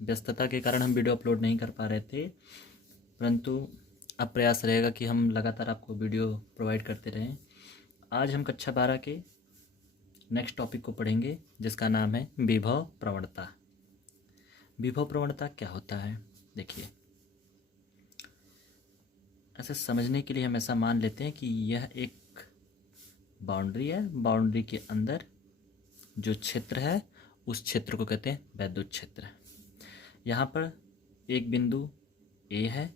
व्यस्तता के कारण हम वीडियो अपलोड नहीं कर पा रहे थे, परंतु अब प्रयास रहेगा कि हम लगातार आपको वीडियो प्रोवाइड करते रहें। आज हम कक्षा 12 के नेक्स्ट टॉपिक को पढ़ेंगे, जिसका नाम है विभव प्रवणता। विभव प्रवणता क्या होता है? देखिए, ऐसे समझने के लिए हम ऐसा मान लेते हैं कि यह एक बाउंड्री है। बाउंड्री के अंदर जो क्षेत्र है उस क्षेत्र को कहते हैं वैद्युत क्षेत्र। यहाँ पर एक बिंदु ए है।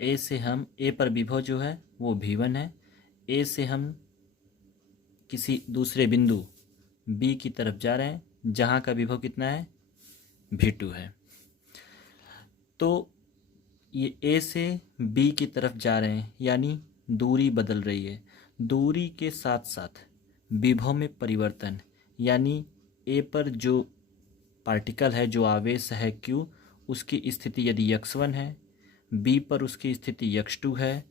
ए से हम ए पर विभव जो है वो V1 है। ए से हम किसी दूसरे बिंदु बी की तरफ जा रहे हैं, जहाँ का विभव कितना है? V2 है। तो ये ए से बी की तरफ जा रहे हैं, यानी दूरी बदल रही है। दूरी के साथ साथ विभव में परिवर्तन, यानी ए पर जो पार्टिकल है, जो आवेश है Q, उसकी स्थिति यदि x1 है, बी पर उसकी स्थिति x2 है,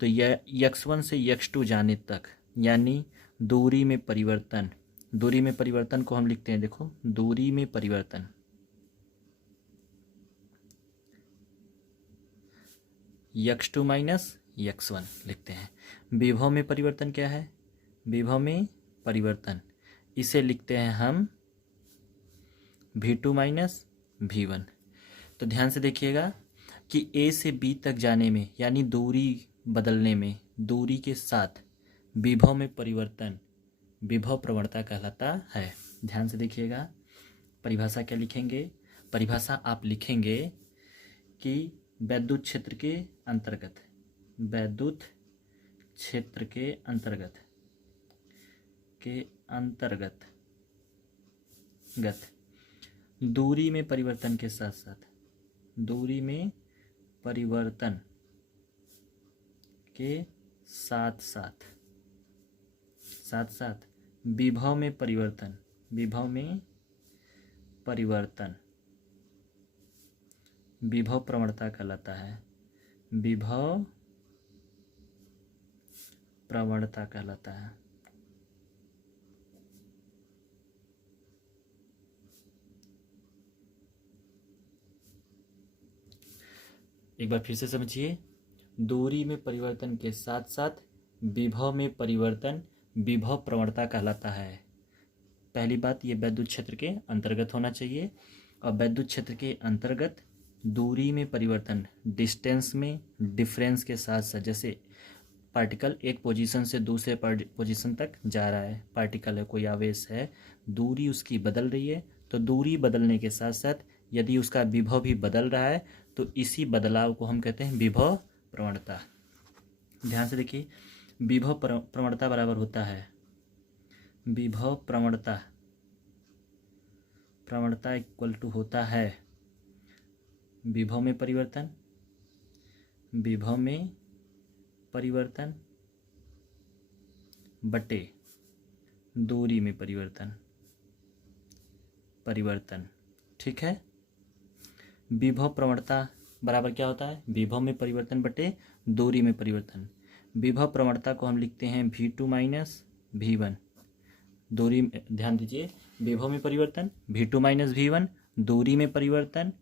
तो यह x1 से x2 जाने तक, यानी दूरी में परिवर्तन। दूरी में परिवर्तन को हम लिखते हैं, देखो, दूरी में परिवर्तन x2 माइनस x1 लिखते हैं। विभव में परिवर्तन क्या है? विभव में परिवर्तन, इसे लिखते हैं हम V2 माइनस V1। तो ध्यान से देखिएगा कि A से B तक जाने में, यानी दूरी बदलने में, दूरी के साथ विभव में परिवर्तन विभव प्रवणता कहलाता है। ध्यान से देखिएगा, परिभाषा क्या लिखेंगे? परिभाषा आप लिखेंगे कि वैद्युत क्षेत्र के अंतर्गत, वैद्युत क्षेत्र के अंतर्गत दूरी में परिवर्तन के साथ साथ, दूरी में परिवर्तन के साथ साथ विभव में परिवर्तन, विभव प्रवणता कहलाता है। विभव प्रवणता कहलाता है। एक बार फिर से समझिए, दूरी में परिवर्तन के साथ साथ विभव में परिवर्तन विभव प्रवणता कहलाता है। पहली बात, ये वैद्युत क्षेत्र के अंतर्गत होना चाहिए, और वैद्युत क्षेत्र के अंतर्गत दूरी में परिवर्तन, डिस्टेंस में डिफरेंस के साथ साथ, जैसे पार्टिकल एक पोजीशन से दूसरे पोजीशन तक जा रहा है, पार्टिकल है, कोई आवेश है, दूरी उसकी बदल रही है, तो दूरी बदलने के साथ साथ यदि उसका विभव भी बदल रहा है, तो इसी बदलाव को हम कहते हैं विभव प्रवणता। ध्यान से देखिए, विभव प्रवणता बराबर होता है, विभव प्रवणता इक्वल टू होता है विभव में परिवर्तन बटे दूरी में परिवर्तन। ठीक है, विभव प्रवणता बराबर क्या होता है? विभव में परिवर्तन बटे दूरी में परिवर्तन। विभव प्रवणता को हम लिखते हैं V2 माइनस V1। दूरी, ध्यान दीजिए, विभव में परिवर्तन V2 माइनस V1, दूरी में परिवर्तन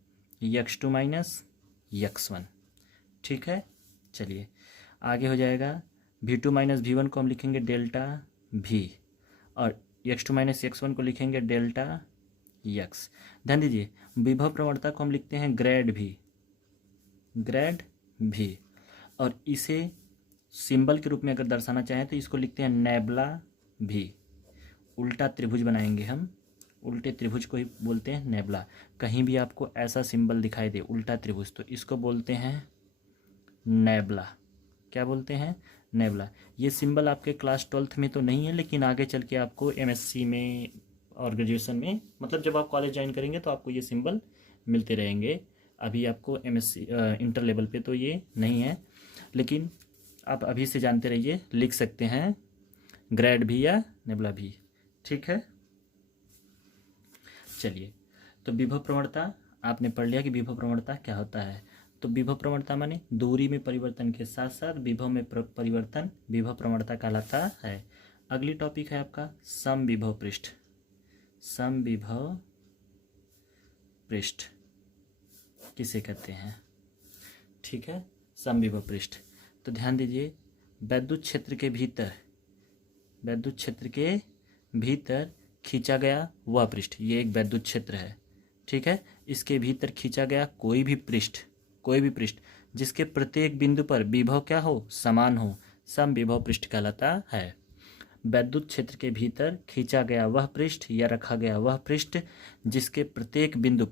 x2 माइनस x1। ठीक है, चलिए आगे हो जाएगा। V2 माइनस V1 को हम लिखेंगे डेल्टा V, और x2 माइनस x1 को लिखेंगे डेल्टा x। ध्यान दीजिए, विभव प्रवणता को हम लिखते हैं ग्रेड V, और इसे सिंबल के रूप में अगर दर्शाना चाहें तो इसको लिखते हैं नेबला V। उल्टा त्रिभुज बनाएंगे हम, उल्टे त्रिभुज को ही बोलते हैं नेबला। कहीं भी आपको ऐसा सिंबल दिखाई दे उल्टा त्रिभुज, तो इसको बोलते हैं नेबला। क्या बोलते हैं? नेबला। ये सिंबल आपके क्लास 12th में तो नहीं है, लेकिन आगे चल के आपको MSc में और ग्रेजुएशन में, मतलब जब आप कॉलेज ज्वाइन करेंगे तो आपको ये सिंबल मिलते रहेंगे। अभी आपको MSc इंटर लेवल पे तो ये नहीं है, लेकिन आप अभी से जानते रहिए, लिख सकते हैं ग्रेड भी या नेबला भी। ठीक है, चलिए, तो विभव प्रवणता आपने पढ़ लिया कि विभव प्रवणता क्या होता है। तो विभव प्रवणता माने दूरी में परिवर्तन के साथ साथ विभव में परिवर्तन विभव प्रवणता कहलाता है। अगली टॉपिक है आपका समविभव पृष्ठ। समविभव पृष्ठ किसे कहते हैं? ठीक है, समविभव पृष्ठ। तो ध्यान दीजिए, वैद्युत क्षेत्र के भीतर खींचा गया वह पृष्ठ, ये एक वैद्युत क्षेत्र है। ठीक है, इसके भीतर खींचा गया कोई भी पृष्ठ जिसके प्रत्येक बिंदु पर विभव क्या हो? समान हो, समविभव पृष्ठ कहलाता है। वैद्युत क्षेत्र के भीतर खींचा गया वह पृष्ठ या रखा गया वह पृष्ठ जिसके प्रत्येक बिंदु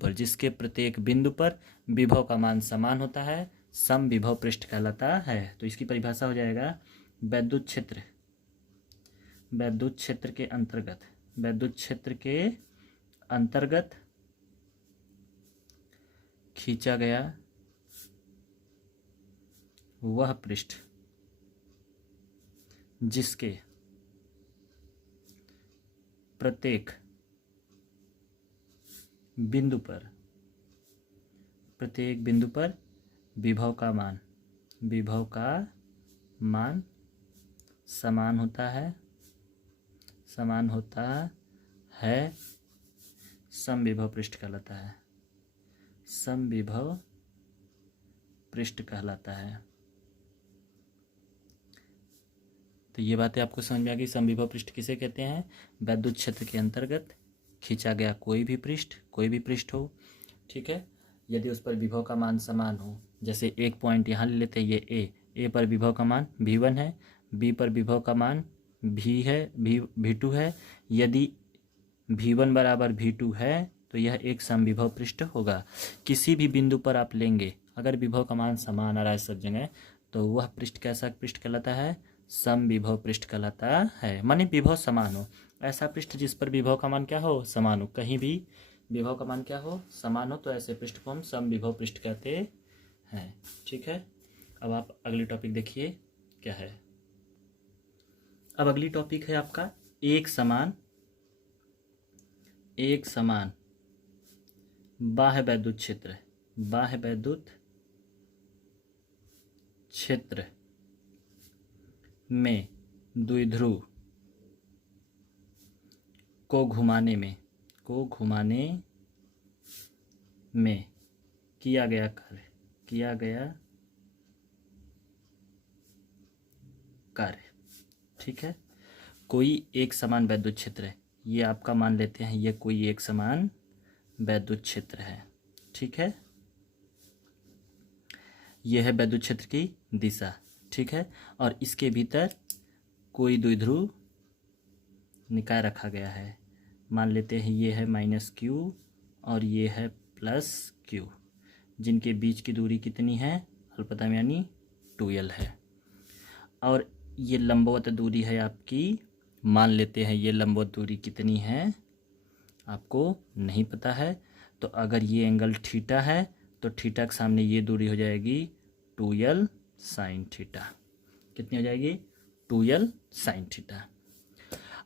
पर विभव का मान समान होता है, समविभव पृष्ठ कहलाता है। तो इसकी परिभाषा हो जाएगा, वैद्युत क्षेत्र के अंतर्गत खींचा गया वह पृष्ठ जिसके प्रत्येक बिंदु पर विभव का मान समान होता है, समविभव पृष्ठ कहलाता है। तो ये बातें आपको समझ में आ गई। समविभव पृष्ठ किसे कहते हैं? वैद्युत क्षेत्र के अंतर्गत खींचा गया कोई भी पृष्ठ हो। ठीक है, यदि उस पर विभव का मान समान हो, जैसे एक पॉइंट यहाँ ले लेते हैं, ये ए पर विभव का मान V1 है, B पर विभव का मान V2 है। यदि V1 बराबर V2 है तो यह एक समविभव पृष्ठ होगा। किसी भी बिंदु पर आप लेंगे, अगर विभव का मान समान आ रहा है सब जगह, तो वह पृष्ठ कैसा पृष्ठ कहलाता है? समविभव पृष्ठ कहलाता है। माने विभव समान हो, ऐसा पृष्ठ जिस पर विभव का मान क्या हो? समान हो। कहीं भी विभव का मान क्या हो? समान हो, तो ऐसे पृष्ठ को हम समविभव पृष्ठ कहते हैं। ठीक है, अब आप अगली टॉपिक देखिए क्या है। अब अगली टॉपिक है आपका एक समान बाह्य वैद्युत क्षेत्र में द्विध्रुव को घुमाने में किया गया कार्य। ठीक है, कोई एक समान वैद्युत क्षेत्र है, ये आपका मान लेते हैं, ये कोई एक समान वैद्युत क्षेत्र है। ठीक है, यह है वैद्युत क्षेत्र की दिशा। ठीक है, और इसके भीतर कोई द्विध्रुव निकाय रखा गया है। मान लेते हैं ये है -Q और ये है +Q, जिनके बीच की दूरी कितनी है? अल्पतम यानी 2L है। और ये लंबवत दूरी है आपकी, मान लेते हैं ये लंबवत दूरी कितनी है आपको नहीं पता है। तो अगर ये एंगल थीटा है तो थीटा के सामने ये दूरी हो जाएगी 2L sin थीटा। कितनी हो जाएगी? 2L sin theta.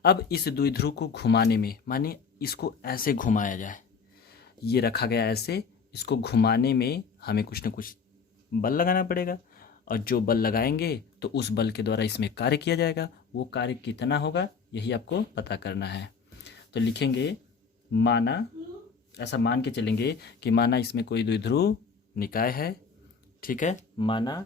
अब इस द्विध्रुव को घुमाने में, माने इसको ऐसे घुमाया जाए, ये रखा गया ऐसे, इसको घुमाने में हमें कुछ न कुछ बल लगाना पड़ेगा, और जो बल लगाएंगे तो उस बल के द्वारा इसमें कार्य किया जाएगा। वो कार्य कितना होगा यही आपको पता करना है। तो लिखेंगे, माना, ऐसा मान के चलेंगे कि माना इसमें कोई द्विध्रुव निकाय है। ठीक है, माना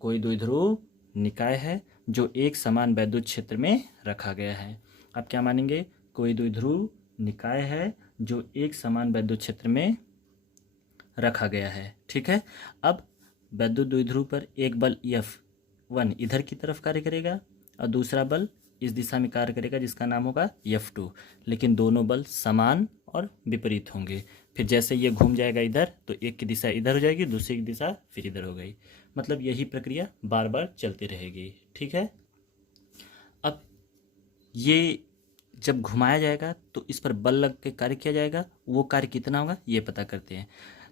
कोई द्विध्रुव निकाय है जो एक समान वैद्युत क्षेत्र में रखा गया है। आप क्या मानेंगे? कोई द्विध्रुव निकाय है जो एक समान वैद्युत क्षेत्र में रखा गया है। ठीक है, अब वैद्युत द्विध्रुव पर एक बल F1 इधर की तरफ कार्य करेगा और दूसरा बल इस दिशा में कार्य करेगा जिसका नाम होगा F2, लेकिन दोनों बल समान और विपरीत होंगे। फिर जैसे ये घूम जाएगा इधर तो एक की दिशा इधर हो जाएगी, दूसरी की दिशा फिर इधर हो गई। मतलब यही प्रक्रिया बार बार चलती रहेगी। ठीक है, अब ये जब घुमाया जाएगा तो इस पर बल लग के कार्य किया जाएगा, वो कार्य कितना होगा ये पता करते हैं।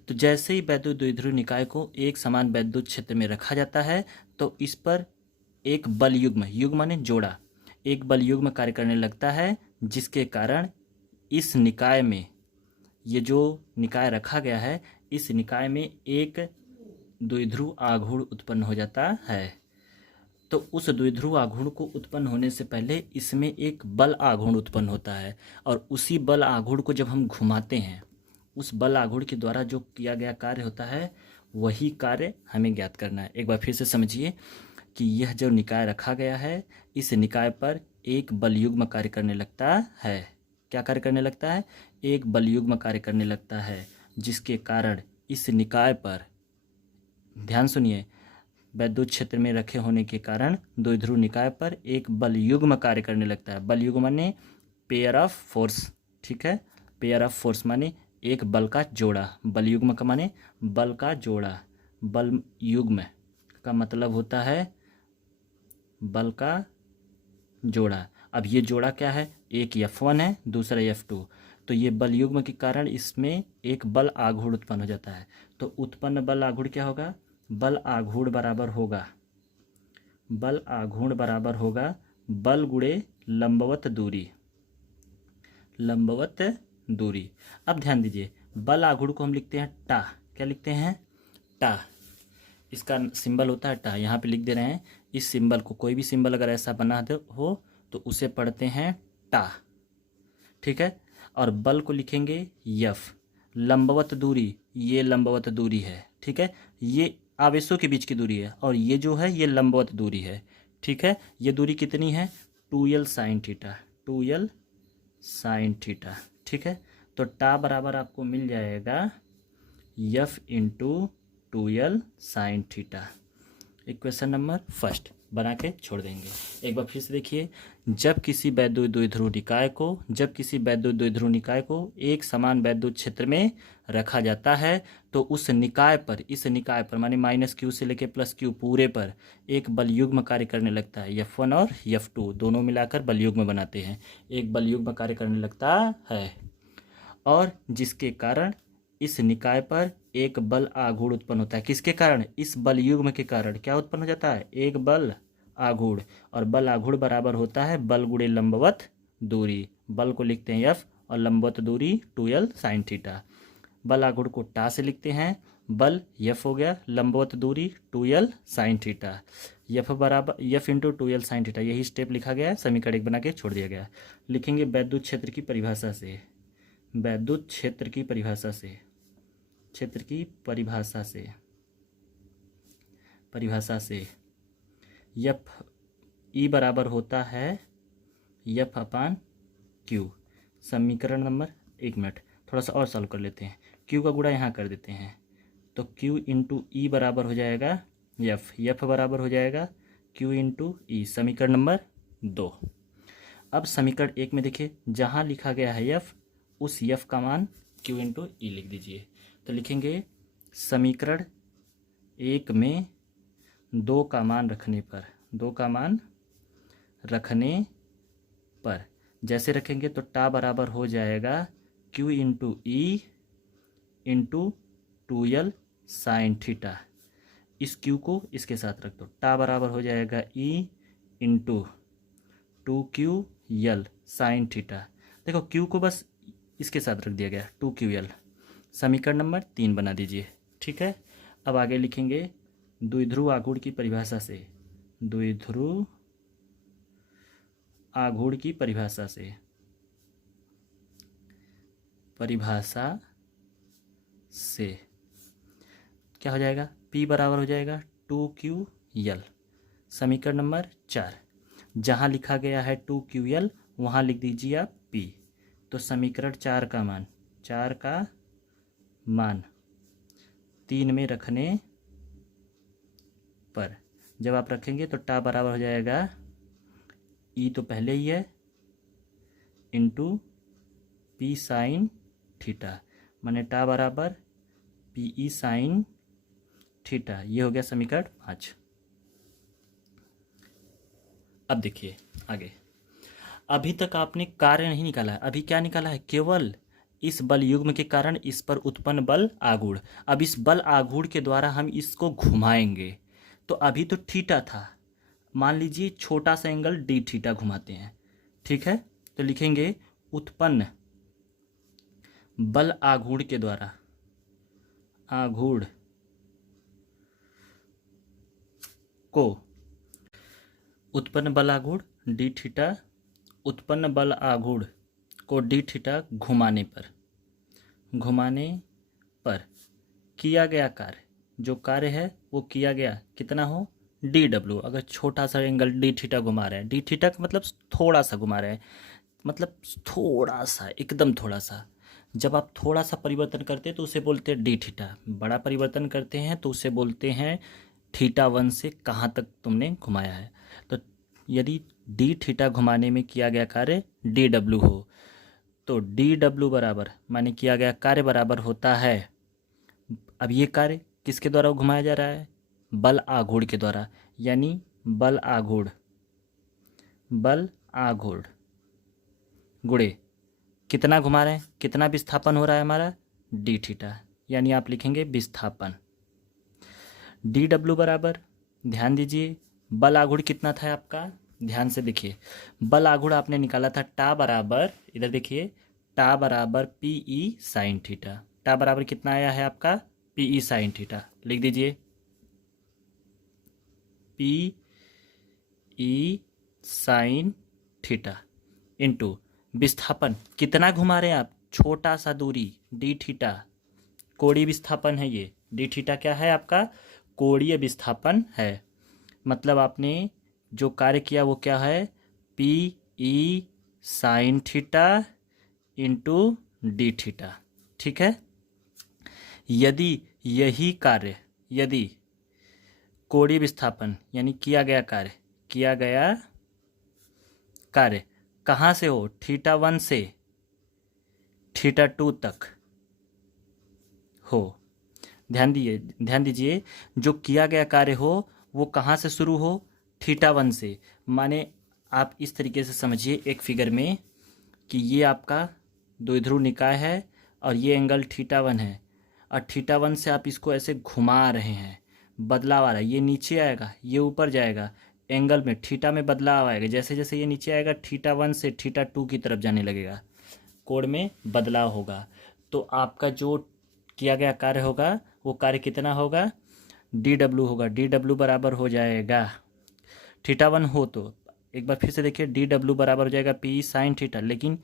तो जैसे ही वैद्युत द्विध्रुव निकाय को एक समान वैद्युत क्षेत्र में रखा जाता है तो इस पर एक बल युग्म माने जोड़ा, एक बल युग्म कार्य करने लगता है, जिसके कारण इस निकाय में, ये जो निकाय रखा गया है, इस निकाय में एक द्विध्रुव आघूर्ण उत्पन्न हो जाता है। तो उस द्विध्रुव आघूर्ण को उत्पन्न होने से पहले इसमें एक बल आघूर्ण उत्पन्न होता है, और उसी बल आघूर्ण को जब हम घुमाते हैं, उस बल आघूर्ण के द्वारा जो किया गया कार्य होता है वही कार्य हमें ज्ञात करना है। एक बार फिर से समझिए कि यह जो निकाय रखा गया है, इस निकाय पर एक बलयुग्म कार्य करने लगता है। क्या कार्य करने लगता है? एक बलयुग्म कार्य करने लगता है, जिसके कारण इस निकाय पर, ध्यान सुनिए, वैद्युत क्षेत्र में रखे होने के कारण द्विध्रुव निकाय पर एक बलयुग्म कार्य करने लगता है। बलयुग्म माने पेयर ऑफ फोर्स, ठीक है। पेयर ऑफ फोर्स माने एक बल का जोड़ा। बलयुग्म का माने बल का जोड़ा। बल युग्म का मतलब होता है बल का जोड़ा। अब ये जोड़ा क्या है? एक F1 है, दूसरा F2। तो ये बल युग्म के कारण इसमें एक बल आघूर्ण उत्पन्न हो जाता है। तो उत्पन्न बल आघूर्ण क्या होगा? बल आघूर्ण बराबर होगा, बल आघूर्ण बराबर होगा बल गुणे लंबवत दूरी, लंबवत दूरी। अब ध्यान दीजिए, बल आघूर्ण को हम लिखते हैं टा। क्या लिखते हैं? टा। इसका सिंबल होता है टा, यहाँ पे लिख दे रहे हैं। इस सिंबल को, कोई भी सिंबल अगर ऐसा बना दे हो तो उसे पढ़ते हैं टा, ठीक है। और बल को लिखेंगे यफ। लंबवत दूरी, ये लंबवत दूरी है, ठीक है। ये आवेशों के बीच की दूरी है, और ये जो है ये लंबवत दूरी है, ठीक है। ये दूरी कितनी है? 2l sine theta, 2l sine theta, ठीक है। तो टा बराबर आपको मिल जाएगा F into 2l sine theta. Equation number first बना के छोड़ देंगे। एक बार फिर से देखिए, जब किसी वैद्युत द्विध्रुव निकाय को एक समान वैद्युत क्षेत्र में रखा जाता है, तो उस निकाय पर, इस निकाय पर माने -q से लेके +q पूरे पर एक बलयुग्म कार्य करने लगता है। F1 और F2 दोनों मिलाकर बलयुग्म बनाते हैं, एक बलयुग्म कार्य करने लगता है, और जिसके कारण इस निकाय पर एक बल आघूर्ण उत्पन्न होता है। किसके कारण? इस बल युग्म के कारण क्या उत्पन्न हो जाता है? एक बल आघूर्ण। और बल आघूर्ण बराबर होता है बल गुणे लंबवत दूरी। बल को लिखते हैं F और लंबवत दूरी 2l साइन थीटा। बल आघूर्ण को टा से लिखते हैं, बल F हो गया, लंबवत दूरी 2l साइन थीटा। F बराबर F into 2l sine theta, यही स्टेप लिखा गया है, समीकरण एक बना के छोड़ दिया गया। लिखेंगे वैद्युत क्षेत्र की परिभाषा से, वैद्युत क्षेत्र की परिभाषा से, क्षेत्र की परिभाषा से F E बराबर होता है F अपान Q। समीकरण नंबर, एक मिनट थोड़ा सा और सॉल्व कर लेते हैं। Q का गुणा यहाँ कर देते हैं, तो Q इंटू E बराबर हो जाएगा F बराबर हो जाएगा Q इंटू E। समीकरण नंबर 2। अब समीकरण 1 में देखिए, जहाँ लिखा गया है F, उस F का मान Q इंटू E लिख दीजिए। तो लिखेंगे समीकरण 1 में 2 का मान रखने पर, 2 का मान रखने पर जैसे रखेंगे तो टा बराबर हो जाएगा Q into E into 2l sine theta. इस Q को इसके साथ रख दो, टा बराबर हो जाएगा E into 2QL sine theta. देखो Q को बस इसके साथ रख दिया गया 2QL। समीकरण नंबर 3 बना दीजिए, ठीक है। अब आगे लिखेंगे द्विध्रुव आघूर्ण की परिभाषा से, द्विध्रुव आघूर्ण की परिभाषा से, क्या हो जाएगा? P बराबर हो जाएगा 2QL। समीकरण नंबर 4, जहाँ लिखा गया है 2QL वहाँ लिख दीजिए आप P। तो समीकरण 4 का मान 3 में रखने पर जब आप रखेंगे तो टा बराबर हो जाएगा E तो पहले ही है इंटू P साइन थीटा, माने टा बराबर PE साइन थीटा। ये हो गया समीकरण 5। अब देखिए आगे, अभी तक आपने कार्य नहीं निकाला है, अभी क्या निकाला है? केवल इस बल युग्म के कारण इस पर उत्पन्न बल आघूर्ण। अब इस बल आघूर्ण के द्वारा हम इसको घुमाएंगे, तो अभी तो थीटा था, मान लीजिए छोटा सा एंगल डी थीटा घुमाते हैं, ठीक है। तो लिखेंगे उत्पन्न बल आघूर्ण के द्वारा, आघूर्ण को उत्पन्न बल आघूर्ण डी थीटा, उत्पन्न बल आघूर्ण को डी थीटा घुमाने पर किया गया कार्य, जो कार्य है वो किया गया कितना हो, डी डब्ल्यू। अगर छोटा सा एंगल डी थीटा घुमा रहे हैं, डी थीटा का मतलब थोड़ा सा घुमा रहे हैं, मतलब थोड़ा सा, एकदम थोड़ा सा। जब आप थोड़ा सा परिवर्तन करते हैं तो उसे बोलते हैं डी थीटा, बड़ा परिवर्तन करते हैं तो उसे बोलते हैं थीटा 1 से कहाँ तक तुमने घुमाया है। तो यदि डी थीटा घुमाने में किया गया कार्य डी डब्ल्यू हो, तो डी डब्ल्यू बराबर माने किया गया कार्य बराबर होता है, अब ये कार्य किसके द्वारा घुमाया जा रहा है, बल आघूर्ण के द्वारा, यानी बल आघूर्ण गुणे कितना घुमा रहे हैं, कितना विस्थापन हो रहा है हमारा, डी थीटा, यानी आप लिखेंगे विस्थापन। डी डब्ल्यू बराबर, ध्यान दीजिए बल आघूर्ण कितना था आपका, ध्यान से देखिए, बल आघूर्ण आपने निकाला था टा बराबर, इधर देखिए, टा बराबर पी ई साइन थीटा। टा बराबर कितना आया है आपका, पी ई साइन थीटा, लिख दीजिए P E sine theta into विस्थापन कितना घुमा रहे हैं आप, छोटा सा दूरी डी थीटा, कोणीय विस्थापन है ये, डी थीटा क्या है आपका, कोणीय विस्थापन है। मतलब आपने जो कार्य किया वो क्या है, P E sine theta into D theta, ठीक है। यदि यही कार्य, यदि कोणीय विस्थापन यानी किया गया कार्य कहाँ से हो, थीटा 1 से थीटा 2 तक हो, ध्यान दीजिए जो किया गया कार्य हो वो कहाँ से शुरू हो, थीटा 1 से। माने आप इस तरीके से समझिए एक फिगर में कि ये आपका द्विध्रुव निकाय है और ये एंगल थीटा 1 है, और थीटा 1 से आप इसको ऐसे घुमा रहे हैं, बदलाव आ रहा है, ये नीचे आएगा ये ऊपर जाएगा, एंगल में थीटा में बदलाव आएगा, जैसे जैसे ये नीचे आएगा थीटा 1 से थीटा 2 की तरफ जाने लगेगा, कोण में बदलाव होगा। तो आपका जो किया गया कार्य होगा वो कार्य कितना होगा, डी डब्ल्यू होगा, डी डब्ल्यू बराबर हो जाएगा, थीटा 1 हो तो एक बार फिर से देखिए, डी डब्ल्यू बराबर हो जाएगा पी साइन थीटा, लेकिन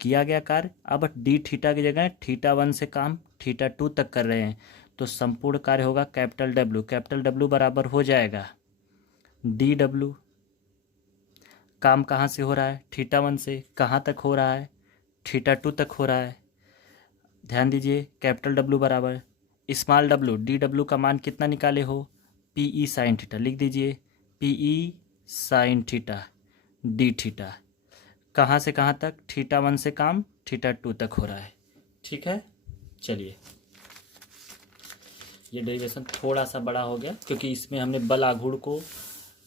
किया गया कार्य अब डी थीटा की जगह थीटा 1 से काम थीटा 2 तक कर रहे हैं, तो संपूर्ण कार्य होगा कैपिटल डब्ल्यू बराबर हो जाएगा डी डब्ल्यू। काम कहाँ से हो रहा है, थीटा 1 से, कहाँ तक हो रहा है, थीटा 2 तक हो रहा है। ध्यान दीजिए कैपिटल डब्ल्यू बराबर स्मॉल डब्ल्यू, डी डब्ल्यू का मान कितना निकाले हो, पी ई साइन थीटा, लिख दीजिए P E sine theta D theta, कहाँ से कहाँ तक, थीटा 1 से काम थीटा 2 तक हो रहा है, ठीक है। चलिए ये डेरिवेशन थोड़ा सा बड़ा हो गया क्योंकि इसमें हमने बल आघूर्ण को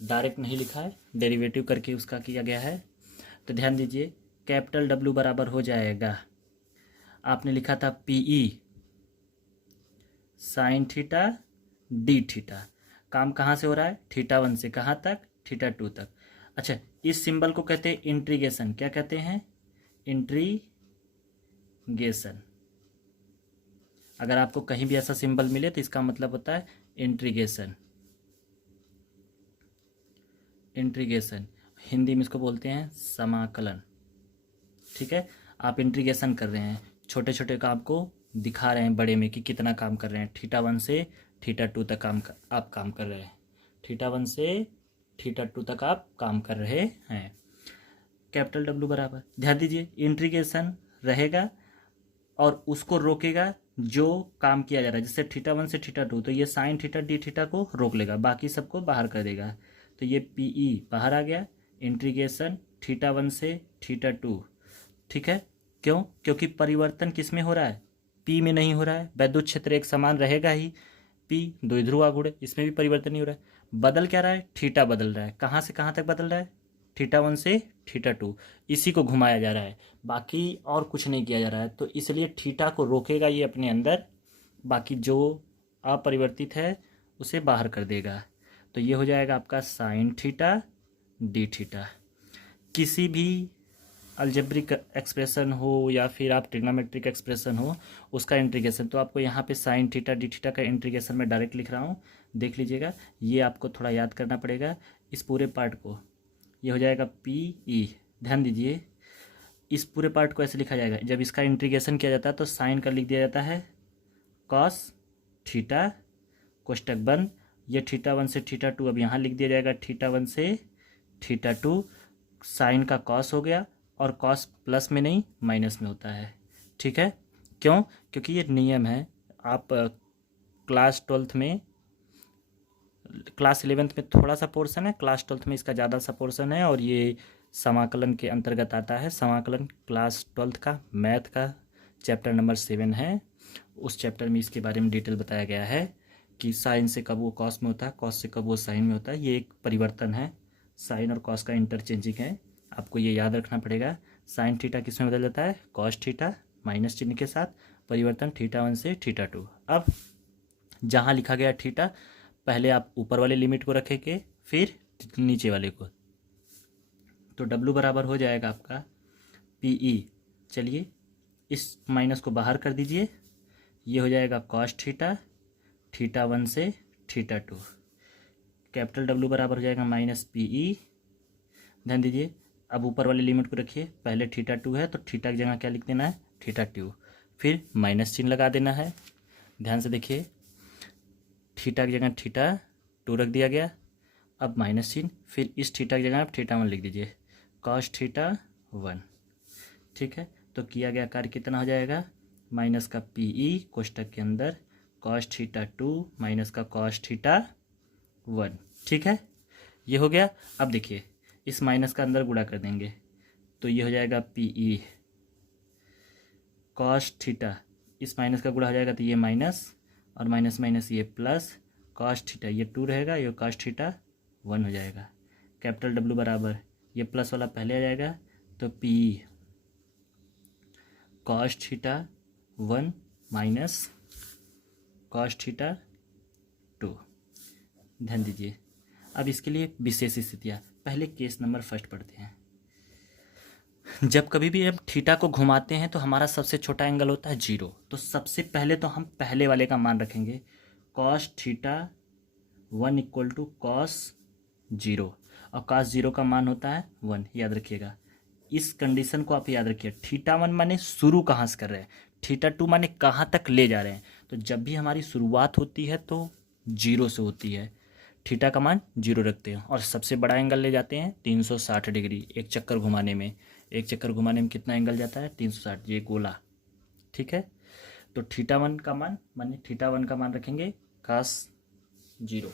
डायरेक्ट नहीं लिखा है, डेरिवेटिव करके उसका किया गया है। तो ध्यान दीजिए कैपिटल डब्ल्यू बराबर हो जाएगा, आपने लिखा था P E sine theta D theta, काम कहाँ से हो रहा है, थीटा 1 से कहाँ तक, थीटा 2 तक। अच्छा इस सिंबल को कहते हैं इंट्रीगेशन, क्या कहते हैं, इंट्रीगेशन। अगर आपको कहीं भी ऐसा सिंबल मिले तो इसका मतलब होता है इंट्रीगेशन। इंट्रीगेशन हिंदी में इसको बोलते हैं समाकलन, ठीक है। आप इंट्रीगेशन कर रहे हैं, छोटे छोटे काम को दिखा रहे हैं बड़े में कि कितना काम कर रहे हैं, थीटा 1 से थीटा 2 तक आप काम कर रहे हैं, थीटा 1 से थीटा 2 तक आप काम कर रहे हैं। कैपिटल डब्ल्यू बराबर, ध्यान दीजिए इंट्रीगेशन रहेगा और उसको रोकेगा जो काम किया जा रहा है, जैसे थीटा 1 से थीटा 2, तो ये साइन थीटा डी थीटा को रोक लेगा, बाकी सबको बाहर कर देगा। तो ये पी ई बाहर आ गया, इंट्रीगेशन थीटा 1 से थीटा 2, ठीक है। क्यों, क्योंकि परिवर्तन किस में हो रहा है, पी में नहीं हो रहा है, वैद्युत क्षेत्र एक समान रहेगा ही, पी द्विध्रुव आघूर्ण, इसमें भी परिवर्तन नहीं हो रहा है। बदल क्या रहा है, थीटा बदल रहा है, कहाँ से कहाँ तक बदल रहा है, थीटा 1 से थीटा 2, इसी को घुमाया जा रहा है, बाकी और कुछ नहीं किया जा रहा है। तो इसलिए थीटा को रोकेगा ये अपने अंदर, बाकी जो अपरिवर्तित है उसे बाहर कर देगा। तो ये हो जाएगा आपका साइन थीटा डी थीटा। किसी भी अलजेब्रिक एक्सप्रेशन हो या फिर आप ट्रिग्नोमेट्रिक एक्सप्रेशन हो उसका इंटीग्रेशन, तो आपको यहाँ पे साइन थीटा डी थीटा का इंटीग्रेशन मैं डायरेक्ट लिख रहा हूँ, देख लीजिएगा, ये आपको थोड़ा याद करना पड़ेगा इस पूरे पार्ट को। ये हो जाएगा पी ई, ध्यान दीजिए इस पूरे पार्ट को ऐसे लिखा जाएगा। जब इसका इंटीग्रेशन किया जाता है तो साइन का लिख दिया जाता है कॉस थीटा कोष्टक बंद, ये थीटा 1 से थीटा 2 अब यहाँ लिख दिया जाएगा थीटा 1 से थीटा 2, साइन का कॉस हो गया और कॉस प्लस में नहीं माइनस में होता है। ठीक है, क्यों? क्योंकि ये नियम है। आप क्लास 12th में, क्लास 11th में थोड़ा सा पोर्शन है, क्लास 12th में इसका ज़्यादा सा पोर्शन है और ये समाकलन के अंतर्गत आता है। समाकलन क्लास 12th का मैथ का चैप्टर नंबर 7 है। उस चैप्टर में इसके बारे में डिटेल बताया गया है कि साइन से कब वो कॉस में होता है, कॉस से कब वो साइन में होता है। ये एक परिवर्तन है, साइन और कॉस का इंटरचेंजिंग है, आपको ये याद रखना पड़ेगा। साइन थीटा किस में बदल जाता है? कॉस थीटा माइनस चिन्ह के साथ, परिवर्तन थीटा 1 से थीटा 2। अब जहाँ लिखा गया थीटा, पहले आप ऊपर वाले लिमिट को रखेंगे फिर नीचे वाले को, तो W बराबर हो जाएगा आपका PE। चलिए इस माइनस को बाहर कर दीजिए, ये हो जाएगा कॉस थीटा, थीटा 1 से थीटा 2। कैपिटल W बराबर हो जाएगा माइनस PE। ध्यान दीजिए, अब ऊपर वाले लिमिट को रखिए, पहले थीटा 2 है तो थीटा की जगह क्या लिख देना है? थीटा 2, फिर माइनस चिन्ह लगा देना है। ध्यान से देखिए, थीटा की जगह थीटा 2 रख दिया गया, अब माइनस चिन्ह, फिर इस थीटा की जगह आप थीटा 1 लिख दीजिए, कॉस थीटा 1। ठीक है, तो किया गया कार्य कितना हो जाएगा? माइनस का PE कोष्टक के अंदर कॉस थीटा 2 माइनस का कॉस थीटा 1। ठीक है, ये हो गया। अब देखिए इस माइनस का अंदर गुणा कर देंगे तो ये हो जाएगा PE कॉस थीटा, इस माइनस का गुणा हो जाएगा तो ये माइनस और माइनस माइनस ये प्लस, कॉस थीटा ये 2 रहेगा, ये कॉस थीटा 1 हो जाएगा। कैपिटल W बराबर, ये प्लस वाला पहले आ जाएगा तो PE cos theta 1 minus cos theta 2। ध्यान दीजिए, अब इसके लिए विशेष स्थितियाँ, पहले केस नंबर फर्स्ट पढ़ते हैं। जब कभी भी हम थीटा को घुमाते हैं तो हमारा सबसे छोटा एंगल होता है 0, तो सबसे पहले तो हम पहले वाले का मान रखेंगे, cos theta 1 equal to cos 0, और कॉस 0 का मान होता है 1, याद रखिएगा। इस कंडीशन को आप याद रखिए। थीटा 1 माने शुरू कहाँ से कर रहे हैं, थीटा 2 माने कहाँ तक ले जा रहे हैं। तो जब भी हमारी शुरुआत होती है तो 0 से होती है, थीटा का मान 0 रखते हैं और सबसे बड़ा एंगल ले जाते हैं 360 डिग्री। एक चक्कर घुमाने में, एक चक्कर घुमाने में कितना एंगल जाता है? 360, ये गोला। ठीक है, तो थीटा 1 का मान, माने थीटा 1 का मान रखेंगे cos 0।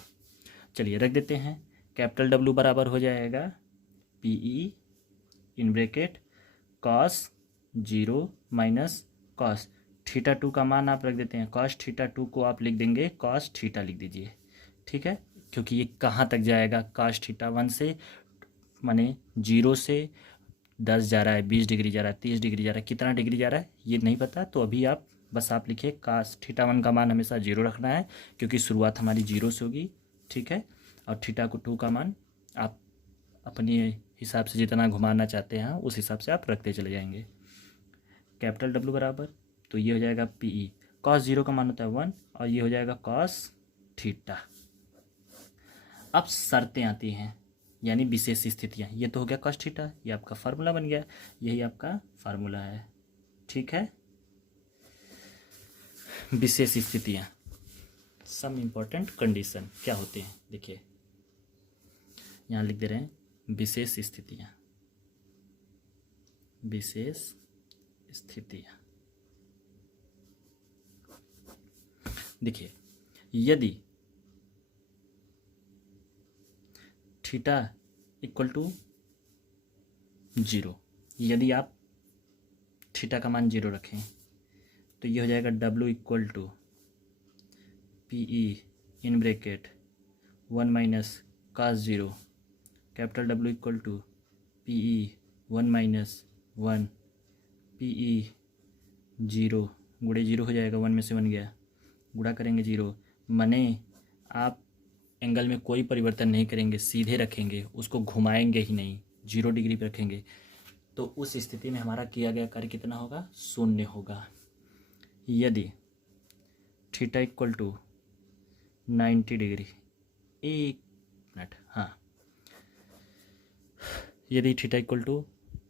चलिए रख देते हैं, कैपिटल W बराबर हो जाएगा PE in bracket cos 0 minus cos theta 2 का मान आप रख देते हैं, cos थीटा 2 को आप लिख देंगे cos थीटा लिख दीजिए। ठीक है, क्योंकि ये कहाँ तक जाएगा? cos थीटा 1 से, माने 0 से 10 जा रहा है, 20 डिग्री जा रहा है, 30 डिग्री जा रहा है, कितना डिग्री जा रहा है ये नहीं पता, तो अभी आप बस आप लिखिए cos थीटा 1 का मान हमेशा 0 रखना है क्योंकि शुरुआत हमारी 0 से होगी। ठीक है, और थीटा को 2 का मान आप अपने हिसाब से जितना घुमाना चाहते हैं उस हिसाब से आप रखते चले जाएंगे। कैपिटल W बराबर, तो ये हो जाएगा PE, cos 0 का मान होता है 1 और ये हो जाएगा cos थीटा। अब शर्तें आती हैं, यानी विशेष स्थितियाँ। ये तो हो गया cos थीटा, ये आपका फार्मूला बन गया, यही आपका फार्मूला है। ठीक है, विशेष स्थितियाँ, सम इम्पोर्टेंट कंडीशन क्या होते हैं, देखिए यहाँ लिख दे रहे हैं विशेष स्थितियाँ। विशेष स्थितियाँ, देखिए यदि थीटा इक्वल टू 0, यदि आप थीटा का मान 0 रखें तो ये हो जाएगा W equal to PE in bracket 1 minus cos 0, capital W equal to PE 1 minus 1 PE 0, गुणे 0 हो जाएगा, 1 में से 1 गया, गुणा करेंगे 0, माने आप एंगल में कोई परिवर्तन नहीं करेंगे, सीधे रखेंगे, उसको घुमाएंगे ही नहीं, 0 डिग्री पर रखेंगे, तो उस स्थिति में हमारा किया गया कार्य कितना होगा? 0 होगा। यदि थीटा इक्वल टू 90 डिग्री। एक मिनट, हाँ, यदि थीटा इक्वल टू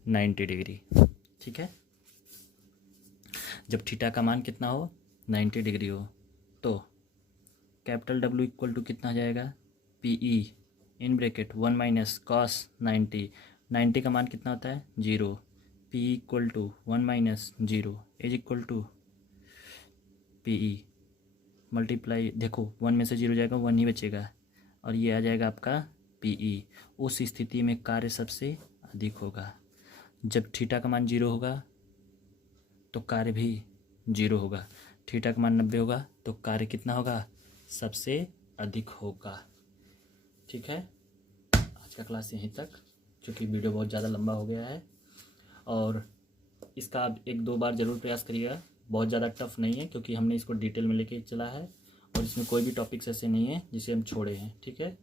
90 डिग्री, ठीक है। जब थीटा का मान कितना हो, 90 डिग्री हो, तो कैपिटल डब्ल्यू इक्वल टू कितना आ जाएगा, P E in bracket 1 minus cos 90 का मान कितना होता है, 0। P equal to 1 minus 0 is equal to P E multiply, देखो 1 में से 0 जाएगा, 1 ही बचेगा, और ये आ जाएगा आपका पी ई। उस स्थिति में कार्य सबसे अधिक होगा। जब थीटा का मान 0 होगा तो कार्य भी 0 होगा। थीटा का मान 90 होगा तो कार्य कितना होगा, सबसे अधिक होगा। ठीक है, आज का क्लास यहीं तक, क्योंकि वीडियो बहुत ज़्यादा लंबा हो गया है। और इसका आप 1-2 बार ज़रूर प्रयास करिएगा। बहुत ज़्यादा टफ नहीं है, क्योंकि हमने इसको डिटेल में लेके चला है और इसमें कोई भी टॉपिक्स ऐसे नहीं है जिसे हम छोड़े हैं। ठीक है।